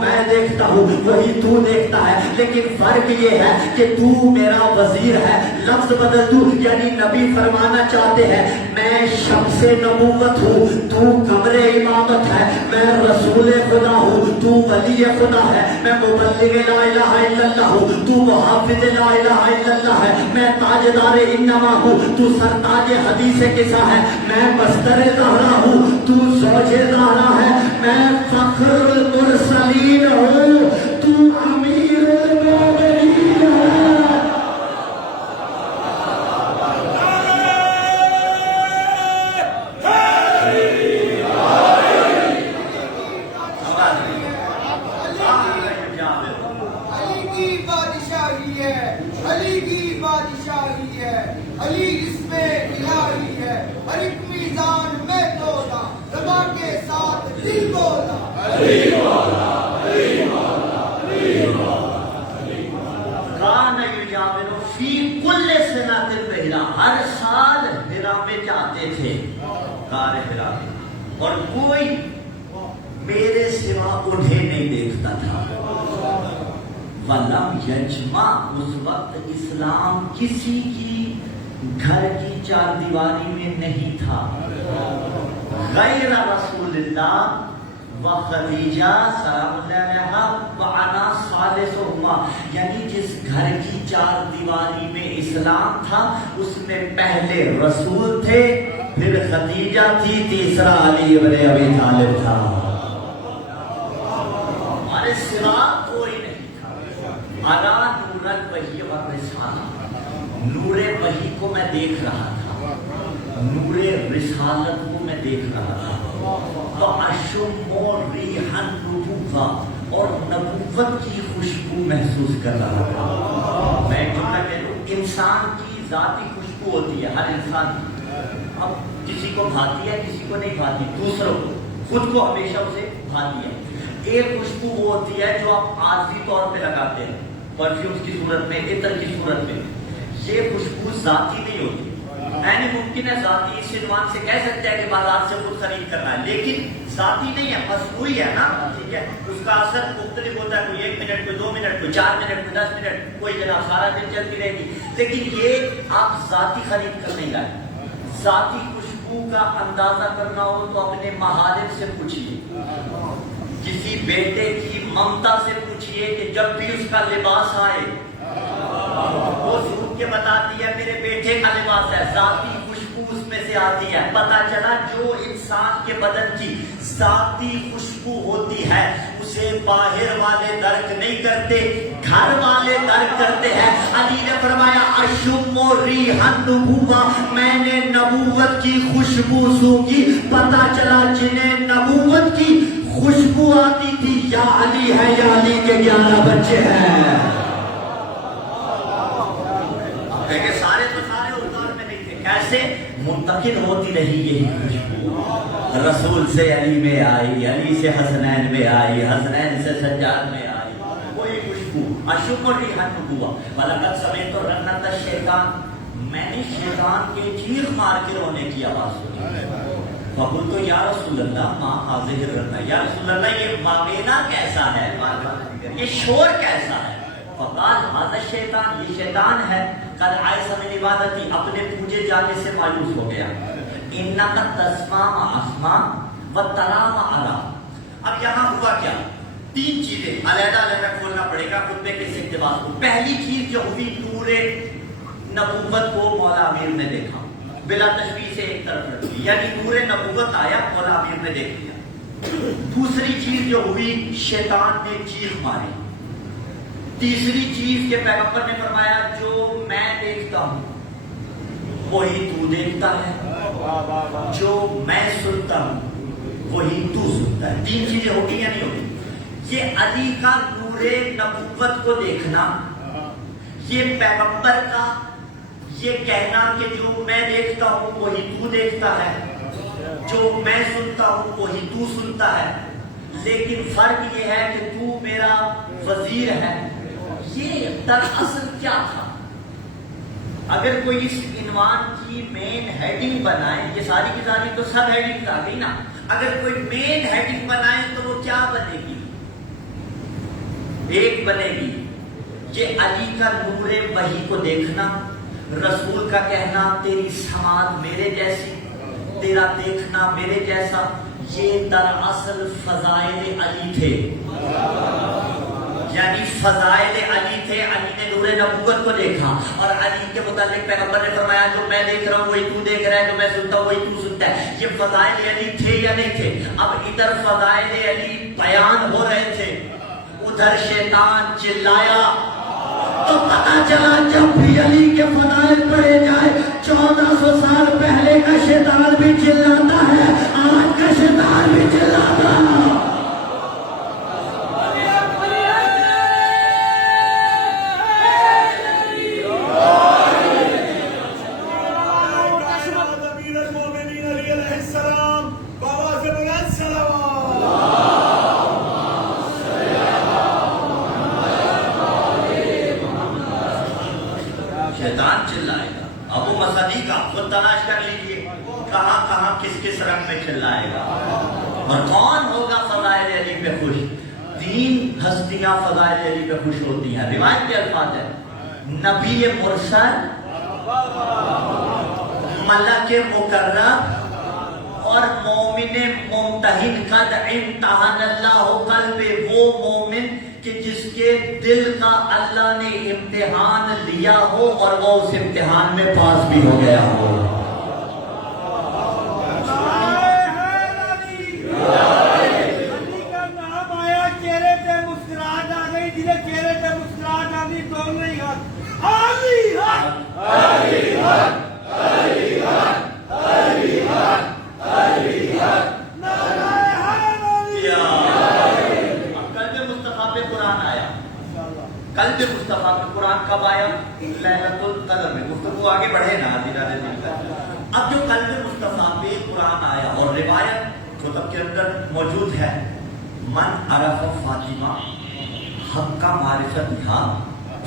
میں دیکھتا ہوں وہی تو دیکھتا ہے، لیکن فرق یہ ہے کہ تو میرا وزیر ہے۔ لفظ بدل دوں، یعنی نبی فرمانا چاہتے ہیں میں شمس نبوت ہوں، تو قمر امامت ہے، میں رسول خدا ہوں، تو ولی خدا ہے، میں مبلغ لا الہ الا اللہ ہوں، تو محافظ لا الہ الا اللہ ہے، میں تاجدار انما ہوں، تو سرتاج حدیث قصہ ہے، میں بستر زہرا ہوں، تو زوج زہرا ہے، میں فخر المرسلین ہوں، تو امیر المومنین ہے۔ علی کی بادشاہی ہے، علی کی بادشاہی ہے، علی اس میں الہی ہے، ہر ایک میزان میں تولا، زباں کے ساتھ دل بولا۔ کان یجاور فی کل سنۃ بحرا، ہر سال حرا میں جاتے تھے، غار حرا، اور کوئی میرے سوا انہیں نہیں دیکھتا تھا۔ وَلَمْ يَجْمَعْ، اس وقت اسلام کسی کی گھر کی چار دیواری میں نہیں تھا، غیر رسول اللہ و خدیجہ سلام اللہ علیہا وَأَنَا ثَالِثُهُمَا، یعنی جس گھر کی چار دیواری میں اسلام تھا اس میں پہلے رسول تھے، پھر خدیجہ تھی، تیسرا علی ابن ابی طالب تھا، ہمارے سوا کوئی نہیں تھا۔ انا نور الوحی والرسالہ، نور وحی کو میں دیکھ رہا تھا، نور رسالت کو میں دیکھ رہا تھا، وَأَشُمُّ رِيحَ النُّبُوَّةِ، اور نبوت کی خوشبو محسوس کر رہا تھا۔ میں جملہ کہہ دوں، انسان کی ذاتی خوشبو ہوتی ہے، ہر انسان کی، اب کسی کو بھاتی ہے کسی کو نہیں بھاتی، دوسروں کو، خود کو ہمیشہ اسے بھاتی ہے۔ ایک خوشبو وہ ہوتی ہے جو آپ عارضی طور پہ لگاتے ہیں، پرفیومز کی صورت میں، عطر کی صورت میں، یہ خوشبو ذاتی نہیں ہوتی۔ یعنی ممکن ہے ذاتی اس عنوان سے کہہ سکتے ہیں کہ بازار سے خود خرید کرنا ہے، لیکن ذاتی نہیں ہے، مصنوعی ہے نا، ٹھیک ہے، اس کا اثر مختلف ہوتا ہے، کوئی 1 منٹ، کوئی 2 منٹ، کوئی 4 منٹ، کوئی 10 منٹ، کوئی جناب سارا دن چلتی رہے گی، لیکن یہ آپ ذاتی خرید کر نہیں لائے۔ ذاتی خوشبو کا اندازہ کرنا ہو تو اپنے محارم سے پوچھیے، کسی بیٹے کی ممتا سے پوچھئے کہ جب بھی اس کا لباس آئے وہ سوکھ کے بتاتی ہے میرے بیٹے کا لباس ہے، ذاتی خوشبو اس میں سے آتی ہے۔ پتہ چلا جو انسان کے بدن کی ذاتی خوشبو ہوتی ہے اسے باہر والے درک نہیں کرتے، گھر والے درک کرتے ہیں۔ علی نے فرمایا اشم ریح النبوہ، میں نے نبوت کی خوشبو سونگی، پتہ چلا جنہیں نبوت کی خوشبو آتی تھی یا علی ہے یا علی کے 11 بچے ہیں۔ دیکھیں سارے تو سارے اوتار میں نہیں تھے، کیسے منتقل ہوتی رہی یہی خوشبو، رسول سے علی میں آئی، علی سے حسنین میں آئی، حسنین سے سجاد میں آئی، وہی خوشبو اشم ریح النبوہ۔ وَلَقَدْ سَمِعْتُ رَنَّةَ الشَّیطان، میں نے شیطان کے چیخ مار کے رونے کی آواز سنی۔ فقلت یا رسول اللہ ما هذه الرنہ، یا رسول اللہ یہ ماغینا کیسا ہے، یہ شور کیسا ہے؟ فقال هذا الشیطان، یہ شیطان ہے، قد عائس من عبادتی، اپنے پوجے جانے سے مایوس ہو گیا۔ انک تسمع ما اسمع وترى ما ارى۔ اب یہاں ہوا کیا؟ 3 چیزیں علیحدہ علیحدہ کھولنا پڑے گا خطبے کے اقتباس کو۔ پہلی چیز جو ہوئی، نور نبوت کو مولا امیر نے دیکھا، بلا تشبیہ سے ایک طرف رکھ لی، یعنی نور نبوت آیا، مولا امیر نے دیکھ لیا۔ دوسری چیز جو ہوئی، شیطان نے چیخ ماری۔ تیسری چیز کے پیغمبر نے فرمایا جو میں دیکھتا ہوں وہی تو دیکھتا ہے، جو میں سنتا ہوں وہی تو سنتا ہے۔ 3 چیزیں ہو گئی یا نہیں ہوگی؟ یہ علی کا نور نبوت کو دیکھنا، یہ پیغمبر کا یہ کہنا کہ جو میں دیکھتا ہوں وہی تو دیکھتا ہے، جو میں سنتا ہوں وہی تو سنتا ہے، لیکن فرق یہ ہے کہ تو میرا وزیر ہے۔ یہ دراصل کیا تھا؟ اگر کوئی اس عنوان کی مین ہیڈنگ بنائے، یہ ساری کی ساری تو سب ہیڈنگ آ گئی نا، اگر کوئی مین ہیڈنگ بنائے تو وہ کیا بنے گی؟ ایک بنے گی یہ علی کا نور وحی کو دیکھنا، رسول کا کہنا تیری سماعت میرے جیسی، تیرا دیکھنا میرے جیسا، یہ دراصل فضائل علی تھے، یعنی فضائل علی تھے۔ علی نے نور نبوت کو دیکھا اور علی کے متعلق پیغمبر نے فرمایا جو میں دیکھ رہا ہوں وہی تو دیکھ رہا ہے، جو میں سنتا ہوں وہی تو سنتا ہے۔ یہ فضائل علی تھے یا نہیں تھے؟ اب ادھر فضائل علی بیان ہو رہے تھے، ادھر شیطان چلایا، تو پتہ چلا جب بھی علی کے فضائل پڑھے جائے 1400 سال پہلے کا شیطان بھی چلاتا ہے، آج کا شیطان بھی چلاتا ہے۔ شیطان چلائے گا، ابو مسعدی کا خود تلاش کر لیجئے کہاں کہاں کس کس رنگ میں چلائے گا۔ اور کون ہوگا فضائل علی پہ خوش؟ 3 ہستیاں فضائل علی پہ خوش ہوتی ہیں۔ روایت کے الفاظ ہے نبی مرسل، ملک مقرب اور مومن ممتحن۔ قد امتحن اللہ قلب، وہ مومن کہ جس کے دل کا اللہ نے امتحان لیا ہو اور وہ اس امتحان میں پاس بھی ہو گیا ہو۔ علی کا نام آیا، چہرے پہ مسکراہٹ آ گئی، جنہیں چہرے پہ مسکراہٹ آ گئی تو نہیں ہاتھ علی حق، علی حق، علی حق، علی حق، علی حق، نعرہ حیدری۔ قلب مصطفیٰ پہ قرآن کب آیا؟ لیلۃ القدر میں۔ گفتگو آگے بڑھے نا دھیرے دھیرے۔ اب جو قلب مصطفیٰ پہ قرآن آیا اور روایت کتب کے اندر موجود ہے من عرف فاطمہ حق کا معرفت تھا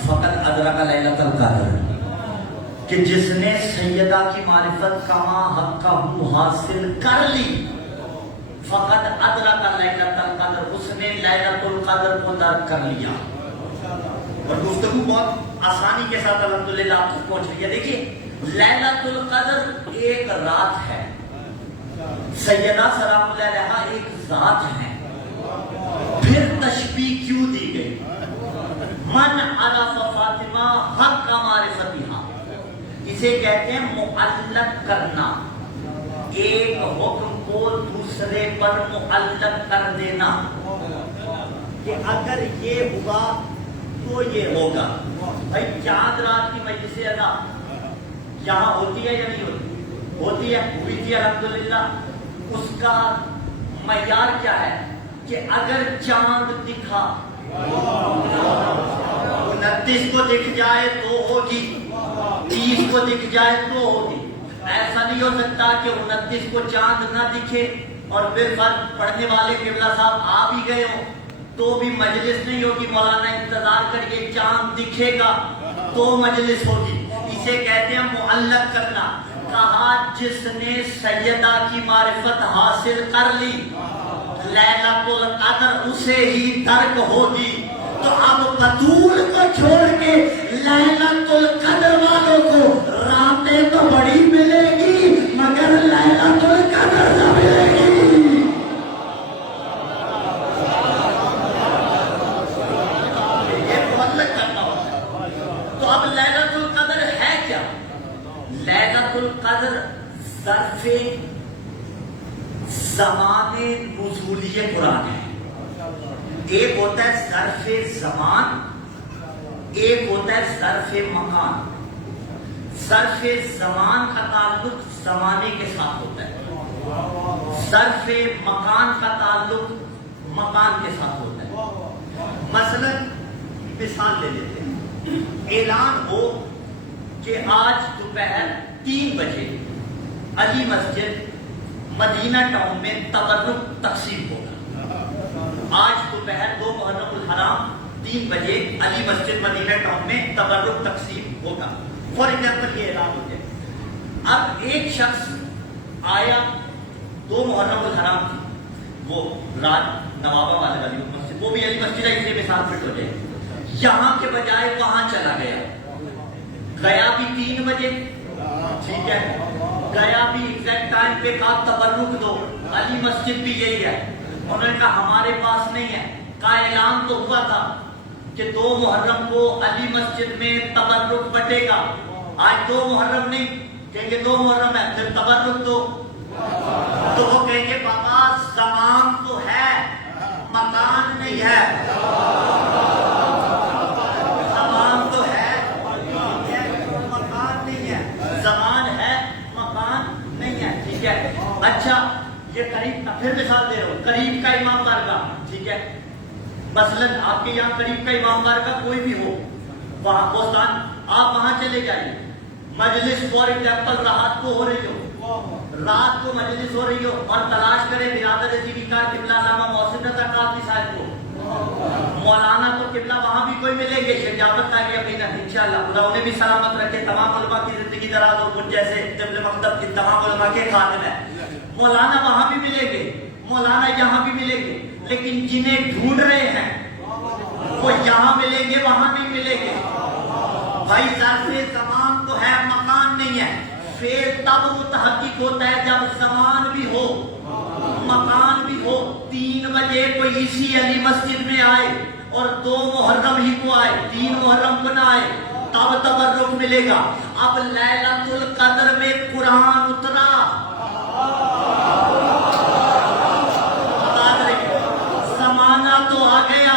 فقط ادرک لیلۃ القدر، کہ جس نے سیدہ کی معرفت کما حق کا حاصل کر لی فقط ادرک لیلۃ القدر، اس نے لیلۃ القدر کو درک کر لیا۔ اور گفتگو بہت آسانی کے ساتھ الحمدللہ آپ تک پہنچ رہی ہے۔ دیکھیے لیلۃ القدر ایک رات ہے، سیدہ سلام اللہ علیہا ایک ذات ہے، پھر تشبیہ کیوں دی گئی؟ من عرف فاطمہ حق کا معرفتہا، اسے کہتے ہیں معلق کرنا، ایک حکم کو دوسرے پر معلق کر دینا، کہ اگر یہ ہوا تو یہ ہوگا۔ بھائی چاند رات کی مجلس ادا یہاں ہوتی ہے یا نہیں ہوتی؟ ہوتی ہے، ہوئی تھی الحمدللہ۔ اس کا معیار کیا ہے کہ اگر چاند دکھا 29 کو دکھ جائے تو ہوگی، 30 کو دکھ جائے تو ہوگی۔ ایسا نہیں ہو سکتا کہ 29 کو چاند نہ دکھے اور پھر فرض پڑھنے والے قبلہ صاحب آ بھی گئے ہوں تو بھی مجلس نہیں ہوگی، مولانا انتظار کریے چاند دکھے گا تو مجلس ہوگی۔ اسے کہتے ہیں معلق کرنا۔ کہا جس نے سیدہ کی معرفت حاصل کر لی لیلۃ القدر اسے ہی درک ہوگی۔ تو اب بطول کو چھوڑ کے لیلۃ القدر والوں کو راتیں تو بڑی ملے گی مگر لیلۃ القدر نہ ملے گی۔ لیلۃ القدر ظرف زمان نزولی قرآن ہے۔ ایک ہوتا ہے ظرف زمان، ایک ہوتا ہے ظرف مکان۔ ظرف زمان کا تعلق زمانے کے ساتھ ہوتا ہے، ظرف مکان کا تعلق مکان کے ساتھ ہوتا ہے۔ مثلا مثال لے لیتے ہیں، اعلان ہو کہ آج دوپہر 3 بجے علی مسجد مدینہ ٹاؤن میں تبرک تقسیم ہوگا۔ آج دوپہر 2 محرم الحرام 3 بجے علی مسجد مدینہ ٹاؤن میں تبرک تقسیم ہوگا۔ فار ایگزامپل یہ اعلان ہو گیا۔ اب ایک شخص آیا 2 محرم الحرام تھی، وہ رات نوابہ والے والی مسجد، وہ بھی علی مسجد ہے، اسے مثال فٹ ہو جائے. یہاں کے بجائے وہاں چلا گیا بھی 3 بجے، ٹھیک ہے، گیا بھی ایگزیکٹ ٹائم پہ کہا تبرک دو. علی مسجد بھی یہی ہے، انہوں نے کہا ہمارے پاس نہیں ہے. کا اعلان تو ہوا تھا کہ 2 محرم کو علی مسجد میں تبرک بٹے گا. آج 2 محرم نہیں، کہیں گے 2 محرم ہے پھر تبرک دو، تو وہ کہیں گے بابا زمان تو ہے مکان نہیں ہے. زمان تو ہے مکان نہیں ہے، زمان ہے مکان نہیں ہے، ٹھیک ہے. اچھا یہ قریب، پھر مثال دے رہا ہوں، قریب کا امام بارگاہ، ٹھیک ہے، مثلاً آپ کے یہاں قریب کا امام بارگاہ کوئی بھی ہو، وہاں بوستان، آپ وہاں چلے جائیے. مجلس فور ایگزامپل رات کو ہو رہی ہو، رات کو مجلس ہو رہی ہو، اور تلاش کرے برادر ذی کار قبلہ علامہ محسن رضا قادری صاحب کو، مولانا تو قبلہ وہاں بھی کوئی ملیں گے، شجاعت کا یقین انشاءاللہ خدا انہیں بھی سلامت رکھے، تمام علماء کی زندگی دراز ہو، مجھ جیسے قبل مکتب کی تمام علماء کے خادم ہیں. مولانا وہاں بھی ملیں گے، مولانا یہاں بھی ملیں گے، لیکن جنہیں ڈھونڈ رہے ہیں وہ یہاں ملیں گے وہاں نہیں ملیں گے. بھائی ظرف زمان تو ہے مکان نہیں ہے. پھر تب متحقق ہوتا ہے جب زمان بھی ہو مکان بھی ہو. 3 بجے کوئی اسی علی مسجد میں آئے اور 2 محرم ہی کو آئے، 3 محرم کو نہ آئے، تب تبرک ملے گا. اب لیلۃ القدر میں قرآن اترا، زمانہ تو آ گیا،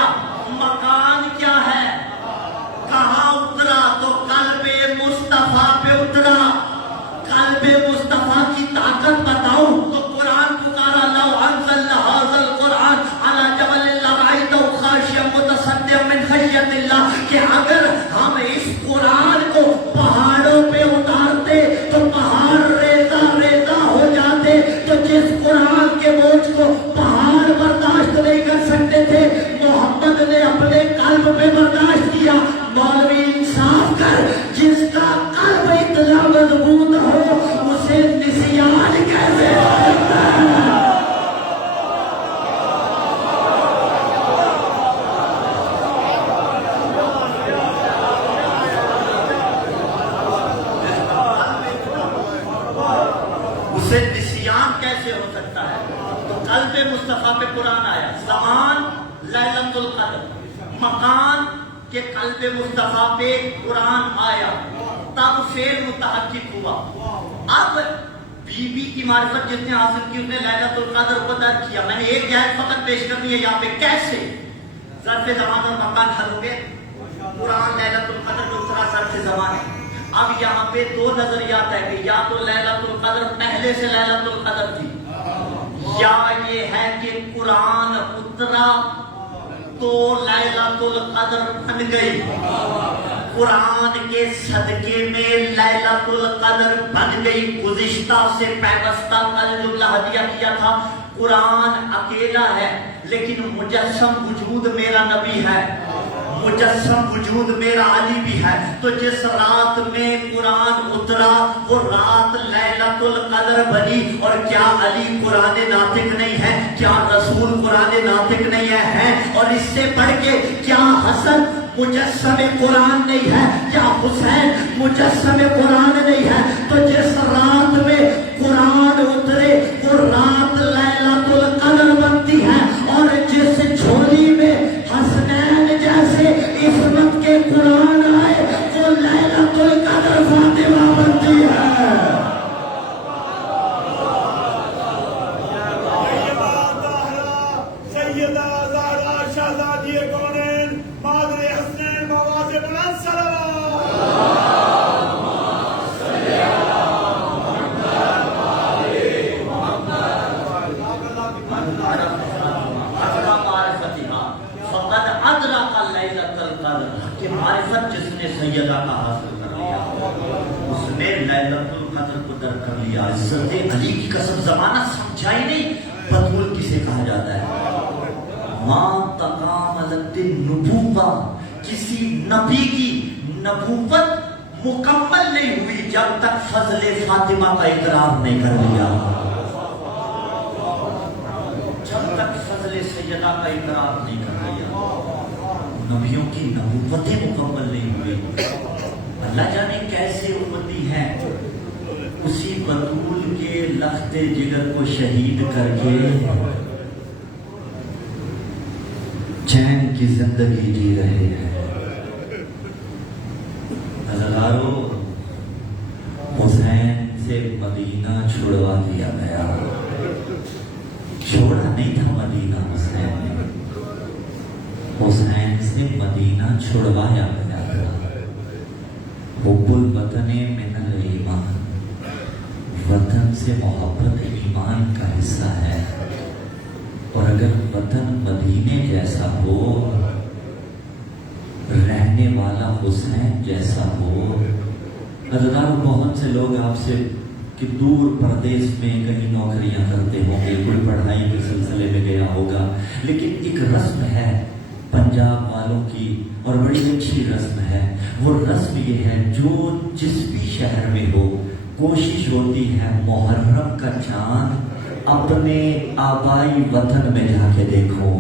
مکان کیا ہے، کہاں اترا؟ تو قلب مصطفیٰ پہ اترا. قلب مصطفیٰ کی طاقت بتاؤں تو قرآن پکارا، لو انزلنا ھذا القرآن علی جبل لرأیتہ خاشعا متصدعا من خشیۃ اللہ، کہ اگر ہم اس قرآن کو پہاڑوں پہ اتارتے تو پہاڑ ریزہ ریزہ ہو جاتے. تو جس قرآن کے بوجھ کو پہاڑ برداشت نہیں کر سکتے تھے، محمد نے اپنے قلب پہ برداشت کیا. مولوی انصاف کر، جس کا قلب اتنا مضبوط ہو اسے نسیان کیسے ہوتا ہے؟ اسے نسیان کیسے ہو سکتا ہے؟ تو قلب مصطفیٰ پہ قرآن آیا. زمان لیلۃ القدر، مکان کے قلب مصطفیٰ پہ قرآن آیا، تب فعل متحقق ہوا. اب بی بی کی معرفت جس نے حاصل کی اس نے لیلۃ القدر کو درک کیا. میں نے ایک جہت فقط پیش کرنی ہے یہاں پہ، کیسے ظرف زمان اور مکان حل ہو گئے. قرآن لیلۃ القدر کو اترا ظرف زمان ہے. اب یہاں پہ 2 نظریات ہے کہ یا تو لیلۃ القدر پہلے سے لیلۃ القدر تھی، یا یہ ہے کہ قرآن اترا تو لیلۃ القدر بن گئی. قرآن کے صدقے میں لیلۃ القدر بن گئی. گزشتہ سے پیوستہ کل جملہ ہدیہ کیا تھا، قرآن اکیلا ہے لیکن مجسم وجود میرا نبی ہے، مجسم وجود میرا علی بھی ہے. تو جس رات میں قرآن اترا وہ رات لیلۃ القدر بنی. اور کیا علی قرآن ناطق نہیں ہے؟ کیا رسول قرآن ناطق نہیں ہے؟ اور اس سے بڑھ کے کیا حسن مجسم قرآن نہیں ہے؟ کیا حسین مجسم قرآن نہیں ہے؟ تو جس رات میں قرآن اترے وہ رات لیلۃ القدر بنتی ہے. اور جس جھولی میں حسنین جیسے عصمت کے قرآن آئے وہ لیلۃ القدر فاطمہ بنتی ہے. سیدہ زہرا شہزادی کونین مادر حسنین مواز بلند صلوات. کہ معرفت جس نے سیدہ کا حاصل کر لیا اس نے لیلۃ القدر کو در کر لیا. عزت علی کی قسم زمانہ سمجھائی نہیں. بطول کسے کہا جاتا ہے؟ ما تکاملت النبوہ، کسی نبی کی نبوت مکمل نہیں ہوئی جب تک فضل فاطمہ کا اقرار نہیں کر لیا. اس جگہ کا اقرار نہیں کر رہا، نبیوں کی نبوتیں مکمل نہیں ہوئی، اللہ جانے کیسے امتی ہیں اسی بطول کے لخت جگر کو شہید کر کے چین کی زندگی جی رہے ہیں۔ ہزاروں حسین سے مدینہ چھڑوا دیا گیا، چھوڑا نہیں تھا مدینہ حسین نے، حسین سے مدینہ چھڑوایا گیا تھا۔ حب الوطن من الایمان، وطن سے محبت ایمان کا حصہ ہے، اور اگر وطن مدینے جیسا ہو، رہنے والا حسین جیسا ہو، حضرات بہت سے لوگ آپ سے کہ دور پردیس میں کہیں نوکریاں کرتے ہوں گے، کوئی پڑھائی کے سلسلے میں گیا ہوگا، لیکن ایک رسم ہے پنجاب والوں کی اور بڑی اچھی رسم ہے، وہ رسم یہ ہے جو جس بھی شہر میں ہو کوشش ہوتی ہے محرم کا چاند اپنے آبائی وطن میں جا کے دیکھو،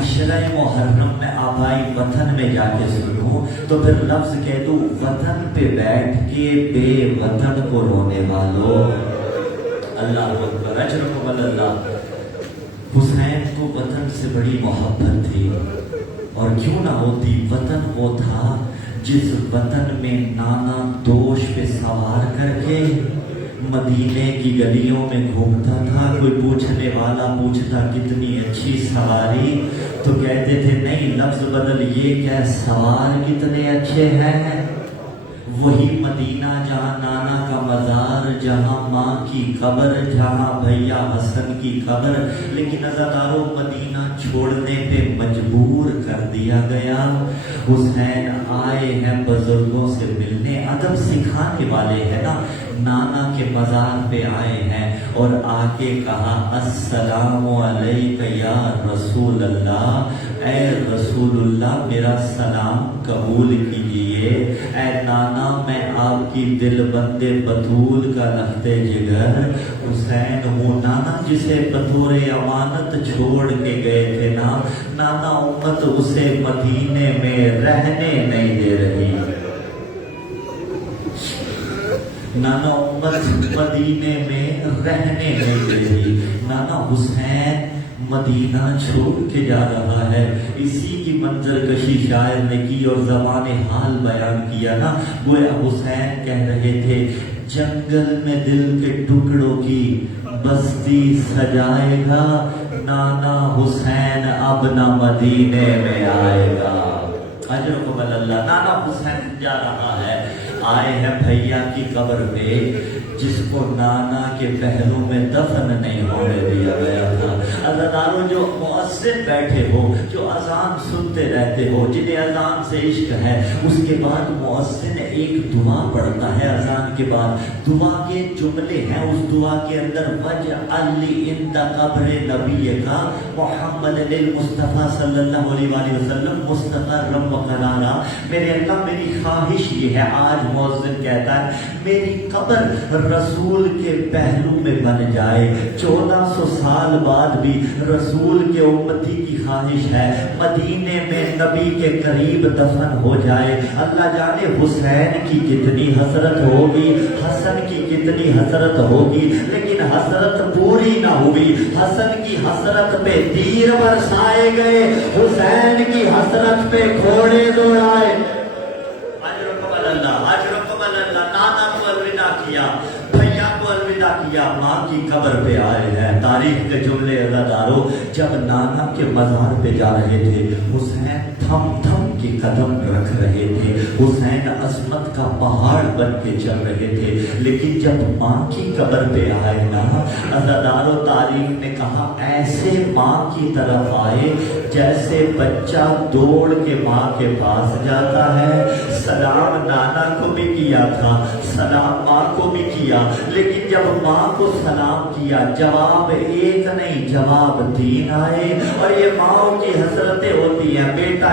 عشرہ محرم میں آبائی وطن میں جا کے سنو، تو پھر لفظ کہہ دو وطن پہ بیٹھ کے بے وطن کو رونے والوں، اللہ اکبر، اجرکم اللہ۔ حسین کو وطن سے بڑی محبت تھی، اور کیوں نہ ہوتی، وطن وہ تھا جس وطن میں نانا دوش پہ سوار کر کے مدینے کی گلیوں میں گھومتا تھا، کوئی پوچھنے والا پوچھتا کتنی اچھی سواری، تو کہتے تھے نہیں لفظ بدل، یہ کیا سوار کتنے اچھے ہیں۔ وہی مدینہ جہاں نانا کا مزار، جہاں ماں کی قبر، جہاں بھیا حسن کی قبر، لیکن عزاداروں مدینہ چھوڑنے پہ مجبور کر دیا گیا۔ حسین آئے ہیں بزرگوں سے ملنے، ادب سکھانے والے ہیں نا، نانا کے مزار پہ آئے ہیں اور آ کے کہا السلام علیکہ یا رسول اللہ، اے رسول اللہ میرا سلام قبول کیجئے، اے نانا میں آپ کی دل بند بطول کا لخت جگر حسین ہوں، نانا جسے بطور امانت چھوڑ کے گئے تھے نا، نانا امت اسے مدینے میں رہنے نہیں دے رہی، نانا امت مدینے میں رہنے نہیں دے رہی، نانا حسین مدینہ چھوڑ کے جا رہا ہے۔ اسی کی منظر کشی شاعر نے کی اور زبان حال بیان کیا نا، گویا حسین کہہ رہے تھے جنگل میں دل کے ٹکڑوں کی بستی سجائے گا، نانا حسین اب نہ مدینے میں آئے گا، اجرکم اللہ۔ نانا حسین جا رہا ہے، آئے ہیں بھیا کی قبر پہ جس کو نانا کے پہلو میں دفن نہیں ہونے دیا گیا تھا۔ عزاداروں جو مؤذن بیٹھے ہو، جو اذان سنتے رہتے ہو، جنہیں اذان سے عشق ہے، اس کے بعد مؤذن ایک دعا پڑھتا ہے اذان کے بعد، دعا کے جملے ہیں، اس دعا کے اندر وَجْعَلْ لِي عِنْدَ قَبْرِ نَبِيِّكَ مُحَمَّدٍ الْمُصْطَفَىٰ صلی اللہ علیہ وآلہ وسلم مستقرًا وقرارا، میرے اللہ میری خواہش یہ ہے، آج مؤذن کہتا ہے میری قبر رسول کے پہلو میں بن جائے، 1400 سال بعد بھی رسول کے امتی کی خواہش ہے مدینے میں نبی کے قریب دفن ہو جائے۔ اللہ جانے حسین کی کتنی حسرت ہوگی، حسن کی کتنی حسرت ہوگی، لیکن حسرت پوری نہ ہوئی، حسن کی حسرت پہ تیر برسائے گئے، حسین کی حسرت پہ گھوڑے دوڑائے۔ نانا کو الوداع کیا، بھیا کو الوداع کیا، ماں کی قبر پہ آئے ہیں۔ تاریخ کے جملے عزاداروں، جب نانا کے مزار پہ جا رہے تھے حسین تھم تھم کے قدم رکھ رہے تھے، حسین عظمت کا پہاڑ بن کے چل رہے تھے، لیکن جب ماں کی قبر پہ آئے نا عزاداروں، تاریخ نے کہا ایسے ماں کی طرف آئے جیسے بچہ دوڑ کے ماں کے پاس جاتا ہے۔ سلام نانا کو بھی کیا تھا، سلام ماں کو بھی کیا، لیکن جب ماں کو سلام کیا جواب ایک نہیں جواب 3 آئے، اور یہ ماں کی حسرتیں ہوتی ہیں، بیٹا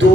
2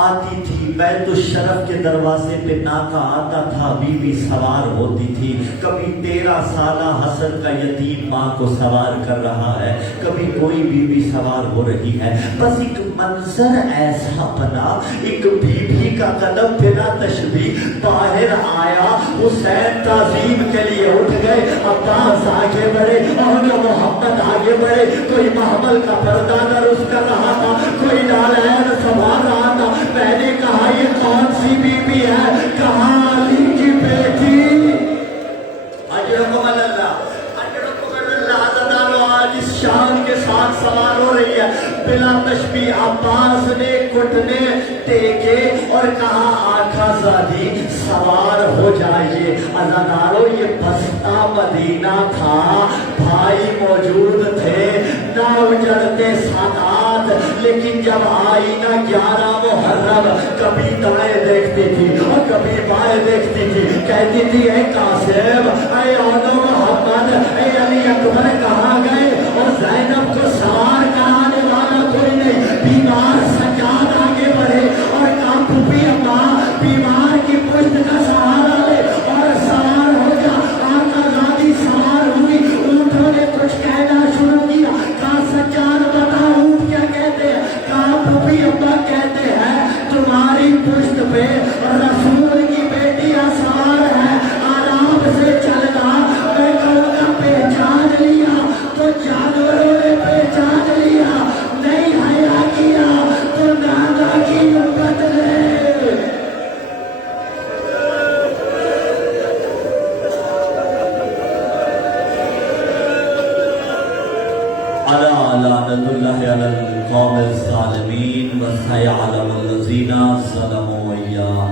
آتی تھی بیت الشرف کے دروازے پہ ناکا آتا تھا، بیوی سوار ہوتی تھی، کبھی 13 سالہ حسن کا یتیم ماں کو سوار کر رہا ہے، کبھی کوئی بیوی سوار ہو رہی ہے، بس ایک منظر ایسا بنا، ایک بیوی کا قدم بنا تشبیہ باہر آیا، حسین تعظیم کے لیے اٹھ گئے، عباس آگے بڑھے اور محمد آگے بڑھے، کوئی محمل کا پردہ درست کر رہا تھا، کوئی نالین سنبھال رہا تھا، میں نے کہا یہ کون سی بی بی ہے؟ کہاں علی کی بیٹی اجرکم اللہ، اجرکم اللہ، عزدانو آج اس شان کے ساتھ سوار ہو رہی ہے، بلا تشبیہ عباس نے گھٹنے ٹیکے اور کہا آقا زادی سوار ہو جائیے۔ عزدانو یہ بستا مدینہ تھا، بھائی موجود تھے، نہ اجڑتے ساتھ، لیکن جب آئی نا 11 محرم، کبھی دائیں دیکھتی تھی اور کبھی بائیں دیکھتی تھی، کہتی تھی اے قاسم، اے اولو محمد، اے علی اکبر کہاں گئے؟ اور زینب کو سوار کرانے والا کوئی نہیں، بیمار سجاد آگے بڑھے اور کہا پھوپھی اماں بیمار کی پشت کا سہارا لے اور سوار ہو جا۔ آقا زادی سوار ہوئی، اونٹوں نے کچھ کہنا شروع کیا، کہا سجاد بتا اونٹ کیا کہتے ہیں؟ کہا پھوپھی اماں کہتے ہیں تمہاری پشت پہ رسول کی بیٹیاں سوار ہے، آرام سے چلنا۔ میں کہوں گا پہچان لیا تو جانوروں نے پہچان لیا، نہیں حیا کیا تو نانا کی امت نے۔ ألا لعنة الله على القوم الظالمين وسيعلم الذين ظلموا وإياه